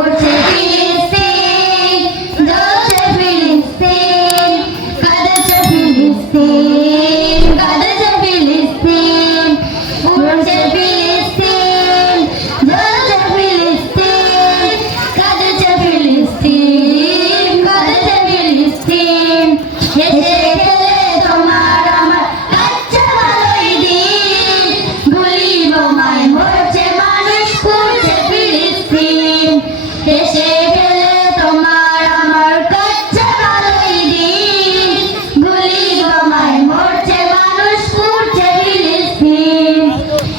উঠছে ফিলিস্তিন, জ্বলছে ফিলিস্তিন, কাঁদছে ফিলিস্তিন, কাঁদছে ফিলিস্তিন, উঠছে ফিলিস্তিন, জ্বলছে ফিলিস্তিন, কাঁদছে ফিলিস্তিন, কাঁদছে ফিলিস্তিন। হেসে খেলে তোমার আমার কাটছে ভালোই দিন, গুলি বোমায় মরছে মানুষ, পুড়ছে ফিলিস্তিন। হেসে খেলে তোমার আমার কাটছে ভালোই দিন, গুলি বোমায় মরছে মানুষ, পুড়ছে ফিলিস্তিন।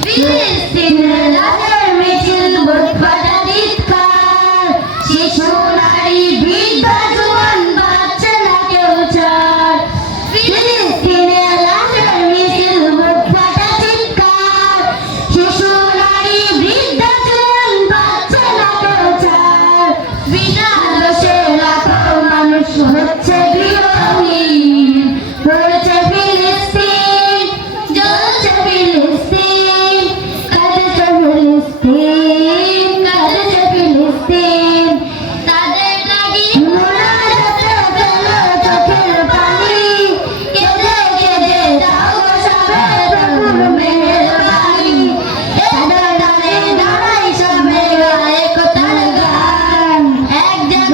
ফিলিস্তিনের লাশের মিছিল, বুক ফাটা চিৎকার, শিশু নারী বৃদ্ধ জওয়ান বাচ্চা না কেউ ছাড়। ফিলিস্তিনের লাশের মিছিল, বুক ফাটা চিৎকার, শিশু নারী বৃদ্ধ জওয়ান বাচ্চা না কেউ ছাড়। বিনা দোষে লাখো মানুষ হচ্ছে গৃহহীন, পড়ছে ফিলিস্তিন, জ্বলছে ফিলিস্তিন, কাঁদছে ফিলিস্তিন, কাঁদছে ফিলিস্তিন। তাদের লাগি মোনাজাতে ফেলো চোখের পানি, কেঁদে কেঁদে যাও সবে প্রভুর মেহেরবানি। তাদের ডানে দাঁড়াই সবে গায়ে একতার গান, এক যেন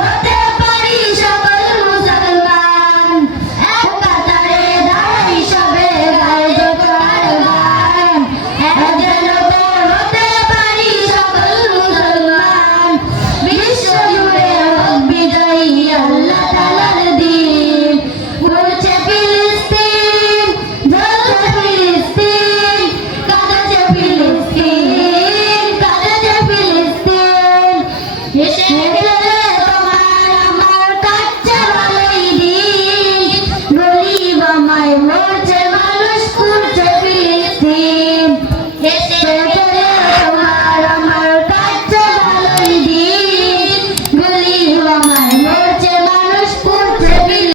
হতে পারি সকল মুসলমান। এক কাতারে দাঁড়াই সবে গায়ে একতার গান, এক যেন হতে পারি সকল মুসলমান। বিশ্ব জুড়ে হোক বিজয়ী আল্লাহ তাআলার দিন, পড়ছে ফিলিস্তিন, জ্বলছে ফিলিস্তিন, কাঁদছে ফিলিস্তিন, কাঁদছে ফিলিস্তিন। হেসে